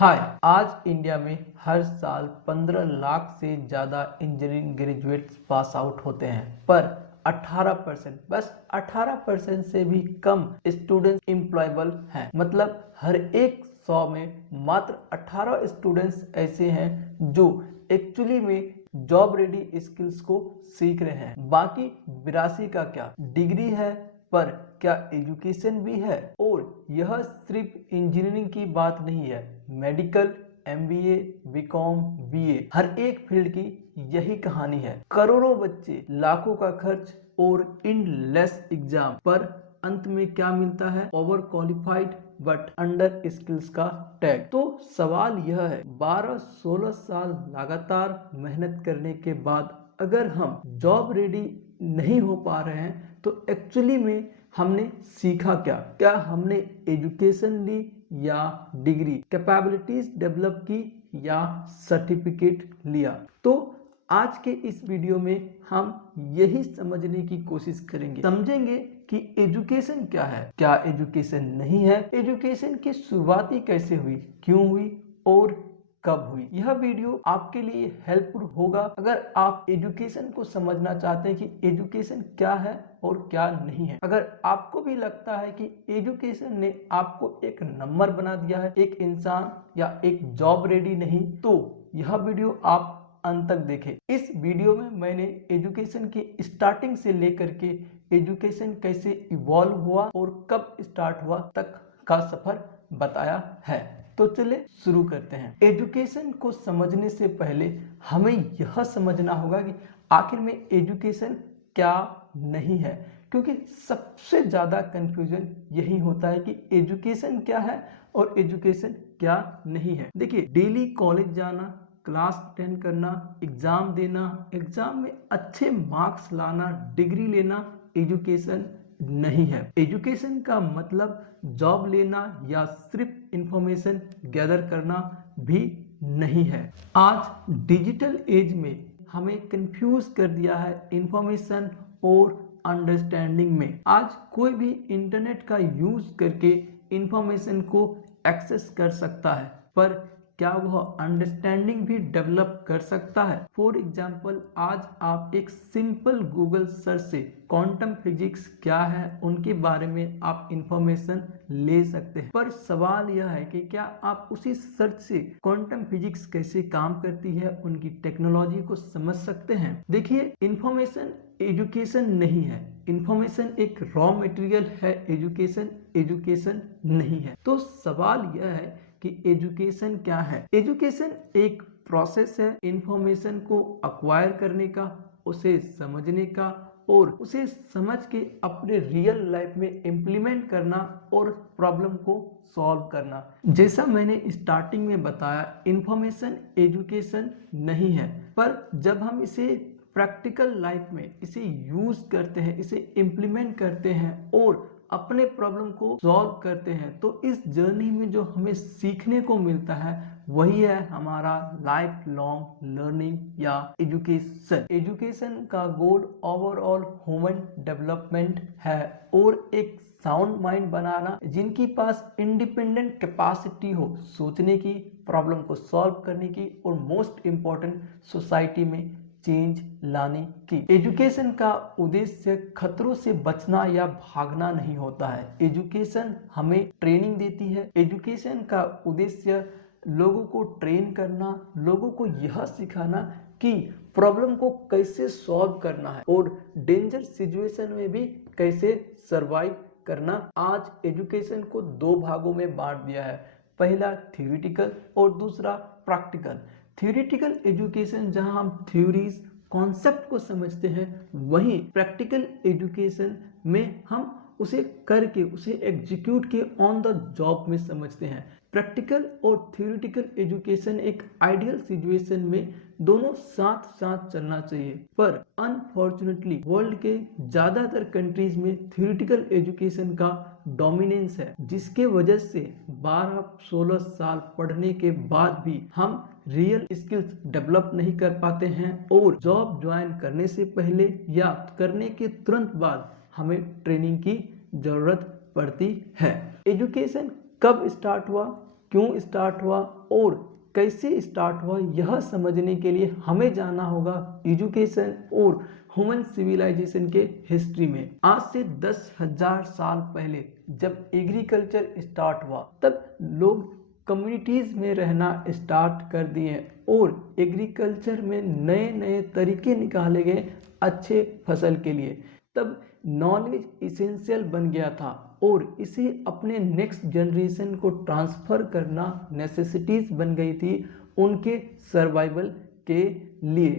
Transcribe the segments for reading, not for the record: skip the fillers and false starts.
हाय। आज इंडिया में हर साल 15 लाख से ज़्यादा इंजीनियरिंग ग्रेजुएट्स पास आउट होते हैं, पर 18% बस 18% से भी कम स्टूडेंट्स एम्प्लॉयबल हैं। मतलब हर एक 100 में मात्र 18 स्टूडेंट्स ऐसे हैं जो एक्चुअली में जॉब रेडी स्किल्स को सीख रहे हैं। बाकी 82 का क्या? डिग्री है, पर क्या एजुकेशन भी है? और यह सिर्फ इंजीनियरिंग की बात नहीं है, मेडिकल, एमबीए, बीकॉम, बीए, हर एक फील्ड की यही कहानी है। करोड़ों बच्चे, लाखों का खर्च और एंडलेस एग्जाम, पर अंत में क्या मिलता है? Over qualified but under skills का टैग। तो सवाल यह है, 12-16 साल लगातार मेहनत करने के बाद अगर हम जॉब रेडी नहीं हो पा रहे हैं तो एक्चुअली में हमने सीखा क्या? क्या हमने एजुकेशन ली या डिग्री, कैपेबिलिटीज डेवलप की या सर्टिफिकेट लिया? तो आज के इस वीडियो में हम यही समझने की कोशिश करेंगे, समझेंगे कि एजुकेशन क्या है, क्या एजुकेशन नहीं है, एजुकेशन की शुरुआत ही कैसे हुई, क्यों हुई और कब हुई। यह वीडियो आपके लिए हेल्पफुल होगा अगर आप एजुकेशन को समझना चाहते हैं कि एजुकेशन क्या है और क्या नहीं है। अगर आपको भी लगता है कि एजुकेशन ने आपको एक नंबर बना दिया है, एक इंसान या एक जॉब रेडी नहीं, तो यह वीडियो आप अंत तक देखें। इस वीडियो में मैंने एजुकेशन की स्टार्टिंग से लेकर के एजुकेशन कैसे इवॉल्व हुआ और कब स्टार्ट हुआ तक का सफर बताया है। तो चलिए शुरू करते हैं। एजुकेशन को समझने से पहले हमें यह समझना होगा कि आखिर में एजुकेशन क्या नहीं है, क्योंकि सबसे ज्यादा कंफ्यूजन यही होता है कि एजुकेशन क्या है और एजुकेशन क्या नहीं है। देखिए, डेली कॉलेज जाना, क्लास अटेंड करना, एग्जाम देना, एग्जाम में अच्छे मार्क्स लाना, डिग्री लेना एजुकेशन नहीं है। एजुकेशन का मतलब जॉब लेना या सिर्फ इंफॉर्मेशन गैदर करना भी नहीं है। आज डिजिटल एज में हमें कंफ्यूज कर दिया है इंफॉर्मेशन और अंडरस्टैंडिंग में। आज कोई भी इंटरनेट का यूज करके इंफॉर्मेशन को एक्सेस कर सकता है, पर क्या वह अंडरस्टैंडिंग भी डेवलप कर सकता है? फॉर एग्जाम्पल, आज आप एक सिंपल गूगल सर्च से क्वांटम फिजिक्स क्या है उनके बारे में आप इंफॉर्मेशन ले सकते हैं, पर सवाल यह है कि क्या आप उसी सर्च से क्वांटम फिजिक्स कैसे काम करती है, उनकी टेक्नोलॉजी को समझ सकते हैं? देखिए, इंफॉर्मेशन एजुकेशन नहीं है, इंफॉर्मेशन एक रॉ मटेरियल है, एजुकेशन नहीं है। तो सवाल यह है कि एजुकेशन क्या है? एजुकेशन एक प्रोसेस है इंफॉर्मेशन को अक्वायर करने का, उसे समझने का और उसे समझ के अपने रियल लाइफ में इम्प्लीमेंट करना और प्रॉब्लम को सॉल्व करना। जैसा मैंने स्टार्टिंग में बताया, इंफॉर्मेशन एजुकेशन नहीं है, पर जब हम इसे प्रैक्टिकल लाइफ में इसे यूज करते हैं, इसे इम्प्लीमेंट करते हैं और अपने प्रॉब्लम को सॉल्व करते हैं, तो इस जर्नी में जो हमें सीखने को मिलता है वही है हमारा लाइफ लॉन्ग लर्निंग या एजुकेशन। एजुकेशन का गोल ओवरऑल ह्यूमन डेवलपमेंट है और एक साउंड माइंड बनाना, जिनकी पास इंडिपेंडेंट कैपेसिटी हो सोचने की, प्रॉब्लम को सॉल्व करने की और मोस्ट इम्पोर्टेंट सोसाइटी में चेंज लाने की। एजुकेशन का उद्देश्य खतरों से बचना या भागना नहीं होता है। एजुकेशन हमें ट्रेनिंग देती है। एजुकेशन का उद्देश्य लोगों को ट्रेन करना, लोगों को यह सिखाना कि प्रॉब्लम को कैसे सॉल्व करना है और डेंजर सिचुएशन में भी कैसे सरवाइव करना। आज एजुकेशन को दो भागों में बांट दिया है, पहला थ्योरेटिकल और दूसरा प्रैक्टिकल। थ्योरेटिकल एजुकेशन जहां हम थ्योरीज कॉन्सेप्ट को समझते हैं, वहीं प्रैक्टिकल एजुकेशन में हम उसे करके, उसे एग्जीक्यूट के ऑन द जॉब में समझते हैं। प्रैक्टिकल और थ्योरेटिकल एजुकेशन एक आइडियल सिचुएशन में दोनों साथ साथ चलना चाहिए, पर अनफॉर्चुनेटली वर्ल्ड के ज्यादातर कंट्रीज में थ्योरेटिकल एजुकेशन का डोमिनेंस है, जिसके वजह से 12-16 साल पढ़ने के बाद भी हम रियल स्किल्स डेवलप नहीं कर पाते हैं और जॉब ज्वाइन करने से पहले या करने के तुरंत बाद हमें ट्रेनिंग की जरूरत पड़ती है। एजुकेशन कब स्टार्ट हुआ क्यों स्टार्ट हुआ और कैसे स्टार्ट हुआ, यह समझने के लिए हमें जाना होगा एजुकेशन और ह्यूमन सिविलाइजेशन के हिस्ट्री में। आज से 10,000 साल पहले जब एग्रीकल्चर स्टार्ट हुआ तब लोग कम्युनिटीज में रहना स्टार्ट कर दिए और एग्रीकल्चर में नए नए तरीके निकाले गए अच्छे फसल के लिए। तब नॉलेज इसेंशियल बन गया था और इसे अपने नेक्स्ट जनरेशन को ट्रांसफर करना नेसेसिटीज बन गई थी उनके सर्वाइवल के लिए।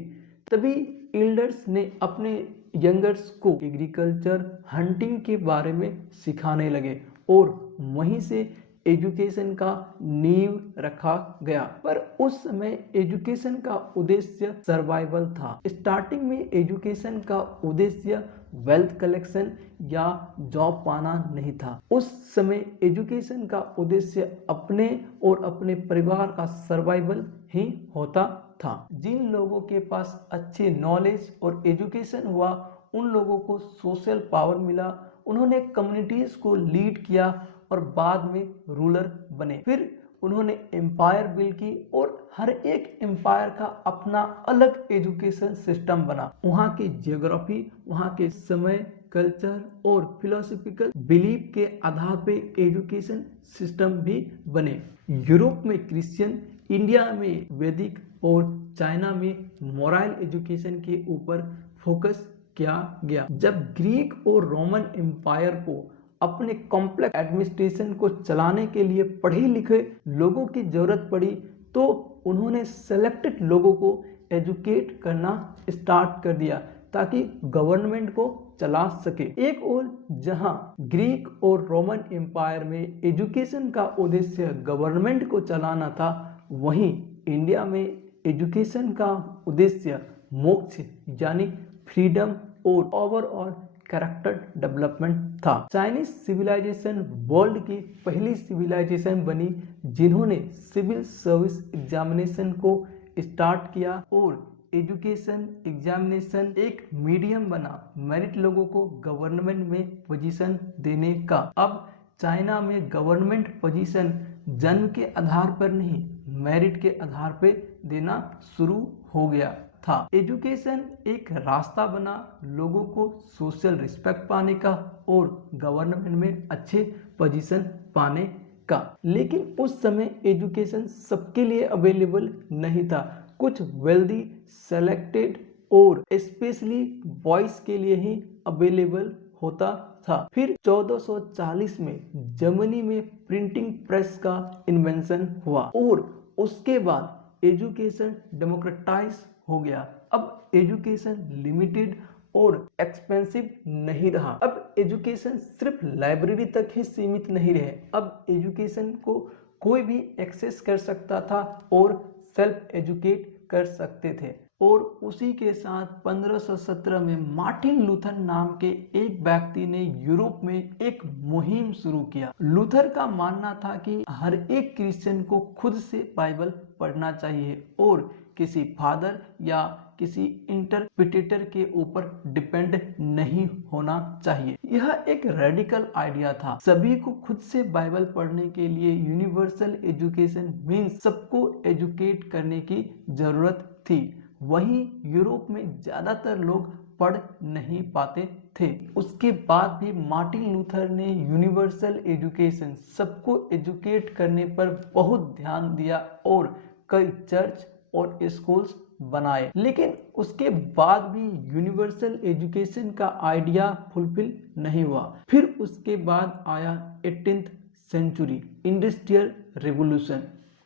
तभी एल्डर्स ने अपने यंगर्स को एग्रीकल्चर हंटिंग के बारे में सिखाने लगे और वहीं से एजुकेशन का नींव रखा गया। पर उस समय एजुकेशन का उद्देश्य सर्वाइवल था। स्टार्टिंग में एजुकेशन का उद्देश्य वेल्थ कलेक्शन या जॉब पाना नहीं था। उस समय एजुकेशन का उद्देश्य अपने और अपने परिवार का सर्वाइवल ही होता था। जिन लोगों के पास अच्छे नॉलेज और एजुकेशन हुआ उन लोगों को सोशल पावर मिला, उन्होंने कम्युनिटीज को लीड किया और बाद में रूलर बने। फिर उन्होंने एम्पायर बिल्ड की और हर एक एम्पायर का अपना अलग एजुकेशन सिस्टम बना। वहाँ की जियोग्राफी, वहाँ के समय, कल्चर और फिलोसफिकल बिलीफ के आधार पे एजुकेशन सिस्टम भी बने। यूरोप में क्रिश्चियन, इंडिया में वैदिक और चाइना में मोरल एजुकेशन के ऊपर फोकस किया गया। जब ग्रीक और रोमन एम्पायर को अपने कॉम्प्लेक्स एडमिनिस्ट्रेशन को चलाने के लिए पढ़े लिखे लोगों की जरूरत पड़ी तो उन्होंने सेलेक्टेड लोगों को एजुकेट करना स्टार्ट कर दिया ताकि गवर्नमेंट को चला सके। एक और जहां ग्रीक और रोमन एम्पायर में एजुकेशन का उद्देश्य गवर्नमेंट को चलाना था, वहीं इंडिया में एजुकेशन का उद्देश्य मोक्ष यानी फ्रीडम और ओवरऑल कैरेक्टर डेवलपमेंट था। चाइनीज सिविलाइजेशन वर्ल्ड की पहली सिविलाइजेशन बनी जिन्होंने सिविल सर्विस एग्जामिनेशन को स्टार्ट किया और एजुकेशन एग्जामिनेशन एक मीडियम बना मेरिट लोगों को गवर्नमेंट में पोजीशन देने का। अब चाइना में गवर्नमेंट पोजीशन जन्म के आधार पर नहीं, मेरिट के आधार पर देना शुरू हो गया था। एजुकेशन एक रास्ता बना लोगों को सोशल रिस्पेक्ट पाने का और गवर्नमेंट में अच्छे पोजीशन पाने का। लेकिन उस समय एजुकेशन सबके लिए अवेलेबल नहीं था। कुछ वेल्दी, सेलेक्टेड और स्पेशली बॉयज के लिए ही अवेलेबल होता था। फिर 1440 में जर्मनी में प्रिंटिंग प्रेस का इन्वेंशन हुआ और उसके बाद एजुकेशन डेमोक्रेटाइज हो गया। अब एजुकेशन लिमिटेड और एक्सपेंसिव नहीं रहा। अब एजुकेशन सिर्फ लाइब्रेरी तक ही सीमित नहीं रहे। अब एजुकेशन को कोई भी एक्सेस कर सकता था और सेल्फ एजुकेट कर सकते थे। और उसी के साथ 1517 में मार्टिन लूथर नाम के एक व्यक्ति ने यूरोप में एक मुहिम शुरू किया। लूथर का मानना था कि हर एक क्रिश्चियन को खुद से बाइबल पढ़ना चाहिए और किसी फादर या किसी इंटरप्रिटेटर के ऊपर डिपेंड नहीं होना चाहिए। यह एक रेडिकल आइडिया था। सभी को खुद से बाइबल पढ़ने के लिए यूनिवर्सल एजुकेशन मींस सबको एजुकेट करने की जरूरत थी। वहीं यूरोप में ज्यादातर लोग पढ़ नहीं पाते थे। उसके बाद भी मार्टिन लूथर ने यूनिवर्सल एजुकेशन, सबको एजुकेट करने पर बहुत ध्यान दिया और कई चर्च और स्कूल्स बनाए। लेकिन उसके बाद भी यूनिवर्सल एजुकेशन का आइडिया फुलफिल नहीं हुआ। फिर उसके बाद आया 18th century, industrial revolution.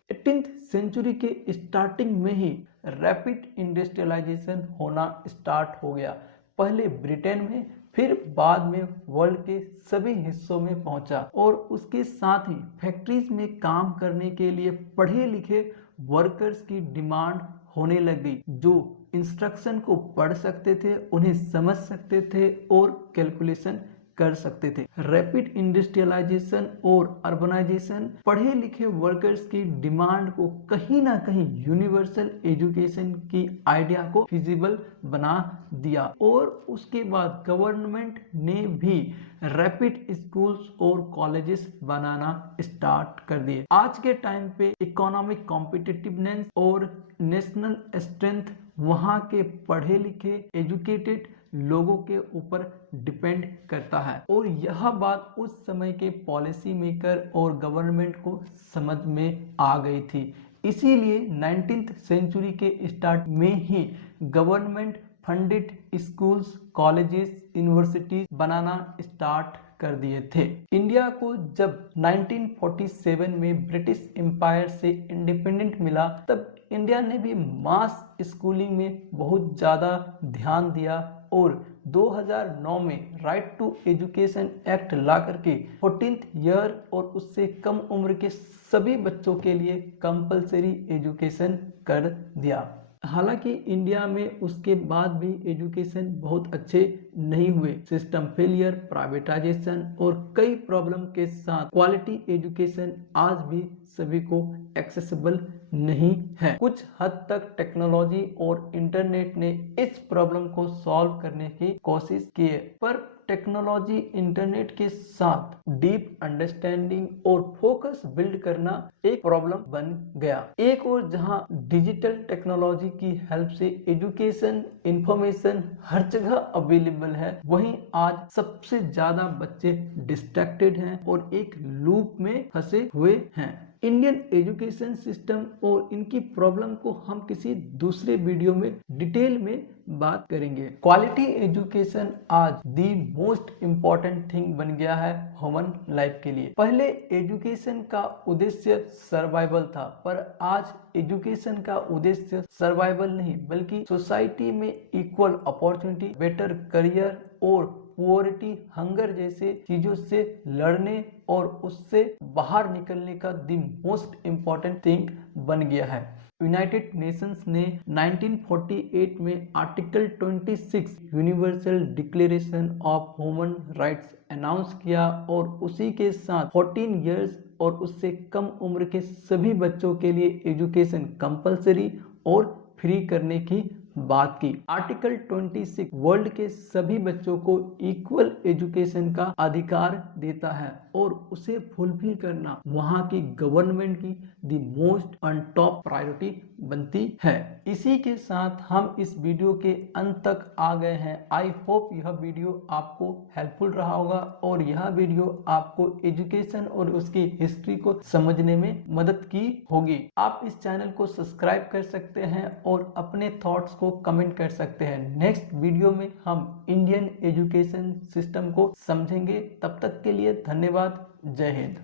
18th century के स्टार्टिंग में ही रैपिड इंडस्ट्रियलाइजेशन होना स्टार्ट हो गया। पहले ब्रिटेन में, फिर बाद में वर्ल्ड के सभी हिस्सों में पहुंचा और उसके साथ ही फैक्ट्रीज में काम करने के लिए पढ़े लिखे वर्कर्स की डिमांड होने लग गई, जो इंस्ट्रक्शन को पढ़ सकते थे, उन्हें समझ सकते थे और कैलकुलेशन कर सकते थे। रैपिड इंडस्ट्रियलाइजेशन और अर्बनाइजेशन पढ़े लिखे वर्कर्स की डिमांड को कहीं ना कहीं यूनिवर्सल एजुकेशन की आइडिया को फिजिबल बना दिया और उसके बाद गवर्नमेंट ने भी रैपिड स्कूल्स और कॉलेजेस बनाना स्टार्ट कर दिए। आज के टाइम पे इकोनॉमिक कॉम्पिटिटिवनेस और नेशनल स्ट्रेंथ वहाँ के पढ़े लिखे एजुकेटेड लोगों के ऊपर डिपेंड करता है और यह बात उस समय के पॉलिसी मेकर और गवर्नमेंट को समझ में आ गई थी। इसीलिए 19th सेंचुरी के स्टार्ट में ही government funded schools, colleges, universities बनाना स्टार्ट कर दिए थे। इंडिया को जब 1947 में ब्रिटिश एम्पायर से इंडिपेंडेंट मिला तब इंडिया ने भी मास स्कूलिंग में बहुत ज़्यादा ध्यान दिया और 2009 में राइट टू एजुकेशन एक्ट ला करके 14th ईयर और उससे कम उम्र के सभी बच्चों के लिए कंपलसरी एजुकेशन कर दिया। हालांकि इंडिया में उसके बाद भी एजुकेशन बहुत अच्छे नहीं हुए। सिस्टम फेलियर, प्राइवेटाइजेशन और कई प्रॉब्लम के साथ क्वालिटी एजुकेशन आज भी सभी को एक्सेसिबल नहीं है। कुछ हद तक टेक्नोलॉजी और इंटरनेट ने इस प्रॉब्लम को सॉल्व करने की कोशिश की है, पर टेक्नोलॉजी इंटरनेट के साथ डीप अंडरस्टैंडिंग और फोकस बिल्ड करना एक प्रॉब्लम बन गया। एक और जहां डिजिटल टेक्नोलॉजी की हेल्प से एजुकेशन इंफॉर्मेशन हर जगह अवेलेबल है, वहीं आज सबसे ज्यादा बच्चे डिस्ट्रैक्टेड हैं और एक लूप में फंसे हुए हैं। इंडियन एजुकेशन सिस्टम और इनकी प्रॉब्लम को हम किसी दूसरे वीडियो में डिटेल में बात करेंगे। क्वालिटी एजुकेशन आज दी मोस्ट इम्पॉर्टेंट थिंग बन गया है ह्यूमन लाइफ के लिए। पहले एजुकेशन का उद्देश्य सर्वाइवल था, पर आज एजुकेशन का उद्देश्य सर्वाइवल नहीं बल्कि सोसाइटी में इक्वल अपॉर्चुनिटी, बेटर करियर और पुअरिटी, हंगर जैसे चीजों से लड़ने और उससे बाहर निकलने का दी मोस्ट इम्पॉर्टेंट थिंग बन गया है। यूनाइटेड नेशंस ने 1948 में article 26 universal declaration of human rights announce किया और उसी के साथ 14 इयर्स और उससे कम उम्र के सभी बच्चों के लिए एजुकेशन कंपलसरी और फ्री करने की बात की। आर्टिकल 26 वर्ल्ड के सभी बच्चों को इक्वल एजुकेशन का अधिकार देता है और उसे फुलफिल करना वहाँ की गवर्नमेंट की the most on top priority बनती है। इसी के साथ हम इस वीडियो के अंत तक आ गए हैं। आई होप यह वीडियो आपको हेल्पफुल रहा होगा और यह वीडियो आपको एजुकेशन और उसकी हिस्ट्री को समझने में मदद की होगी। आप इस चैनल को सब्सक्राइब कर सकते हैं और अपने थॉट्स को कमेंट कर सकते हैं। नेक्स्ट वीडियो में हम इंडियन एजुकेशन सिस्टम को समझेंगे। तब तक के लिए धन्यवाद। जय हिंद।